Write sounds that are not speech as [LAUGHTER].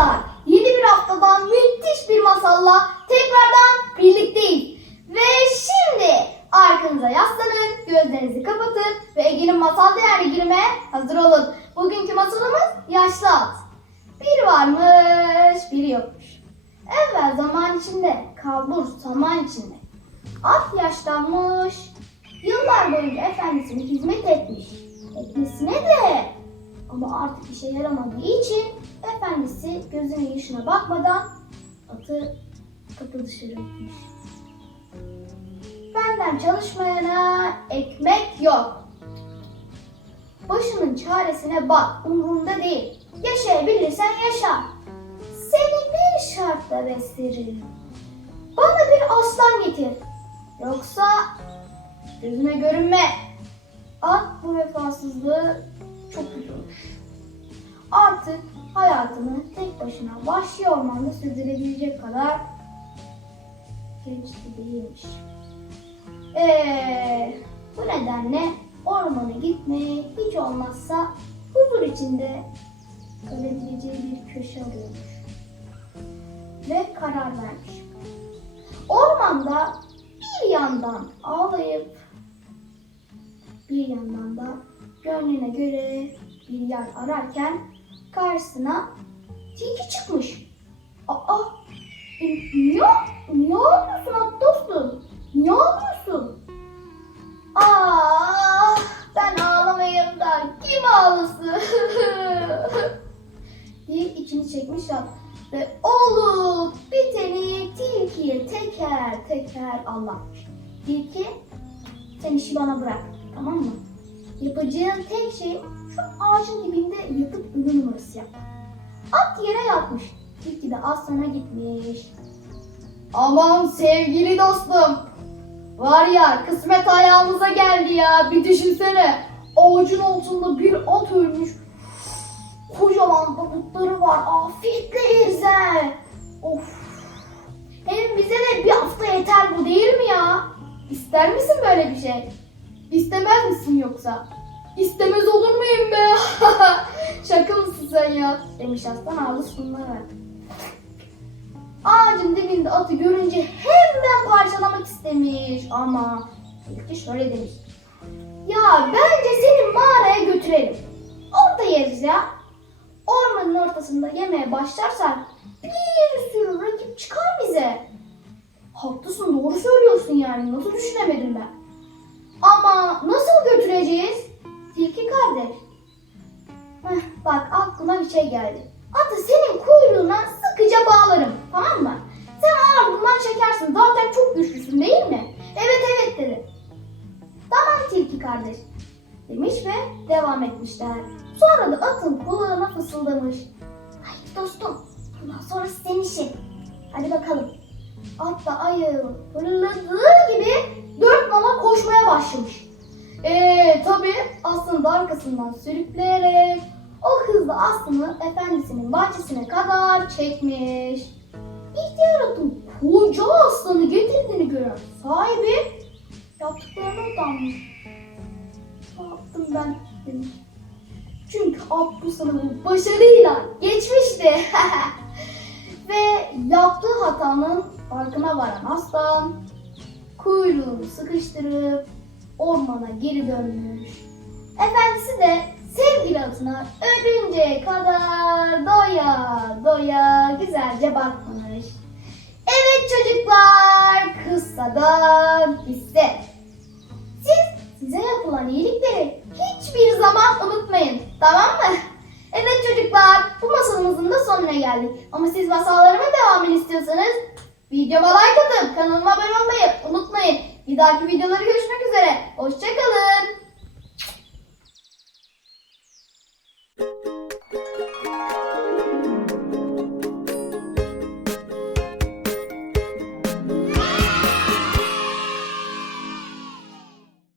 merhabalar. Yeni bir haftadan müthiş bir masalla tekrardan birlikteyiz. Ve şimdi arkanıza yaslanın, gözlerinizi kapatın ve Ege'nin masal değerli girmeye hazır olun. Bugünkü masalımız yaşlı at. Bir varmış, biri yokmuş. Evvel zaman içinde, kalbur zaman içinde. At yaşlanmış, yıllar boyunca efendisine hizmet etmiş. Etmesine de ama artık işe yaramadığı için efendisi gözünün yaşına bakmadan atı kapı dışarı etmiş. Benden çalışmayana ekmek yok. Başının çaresine bak, umurumda değil. Yaşayabilirsen yaşa. Seni bir şartla beslerim. Bana bir aslan getir. Yoksa gözüme görünme. At bu vefasızlığı çok üzülmüş. Artık hayatını tek başına vahşi ormanda sürdürebilecek kadar genç de değilmiş. Ee, bu nedenle ormana gitmeye hiç olmazsa huzur içinde kalabileceği bir köşe arıyormuş. Ve karar vermiş. Ormanda bir yandan ağlayıp bir yandan da gönlüne göre bir yer ararken karşısına tilki çıkmış. Aa, e, niye, niye ağlıyorsun at dostum? Niye ağlıyorsun? Aa, ben ağlamayayım da kim ağlasın? [LAUGHS] diye içini çekmiş at ve olup biteni tilkiye teker teker anlatmış. Tilki sen işi bana bırak tamam mı? Yapacağın tek şey şu ağacın dibinde yatıp ölü numarası yapmak. At yere yatmış. Tilki de aslana gitmiş. Aman sevgili dostum. Var ya kısmet ayağımıza geldi ya. Bir düşünsene. Ağacın altında bir at ölmüş. Kocaman babutları var. Afiyetle yerse. Of. Hem bize de bir hafta yeter bu değil mi ya? İster misin böyle bir şey? İstemez misin yoksa? İstemez olur muyum be? [LAUGHS] Şaka mısın sen ya? Demiş aslan ağzı sunma verdi. Ağacın dibinde atı görünce hemen parçalamak istemiş ama tilki şöyle demiş. Ya bence seni mağaraya götürelim. Orada yeriz ya. Ormanın ortasında yemeye başlarsak bir sürü rakip çıkar bize. Haklısın doğru söylüyorsun yani nasıl düşünemedim ben. Ama nasıl götüreceğiz? Kardeş. Heh, bak aklıma bir şey geldi. Atı senin kuyruğuna sıkıca bağlarım. Tamam mı? Sen ardından çekersin. Zaten çok güçlüsün değil mi? Evet evet dedi. Tamam tilki kardeş. Demiş ve devam etmişler. Sonra da atın kulağına fısıldamış. Haydi dostum. Bundan sonrası senin işin. Hadi bakalım. At da ayı fırladığı gibi dört nala koşmaya başlamış. Eee tabi aslında arkasından sürükleyerek o hızla aslını efendisinin bahçesine kadar çekmiş. İhtiyar atın koca aslanı getirdiğini gören sahibi yaptıklarına utanmış. Ne yaptım ben demiş. Çünkü at bu sınavı başarıyla geçmişti. [LAUGHS] Ve yaptığı hatanın farkına varan aslan kuyruğunu sıkıştırıp ormana geri dönmüş. Efendisi de sevgili atına ölünceye kadar doya doya güzelce bakmış. Evet çocuklar, kıssadan hisse. Siz size yapılan iyilikleri hiçbir zaman unutmayın, tamam mı? Evet çocuklar, bu masalımızın da sonuna geldik. Ama siz masallarıma devamını istiyorsanız videoma like atın, kanalıma abone olmayı unutmayın. Bir dahaki videoları görüşmek üzere. Hoşçakalın.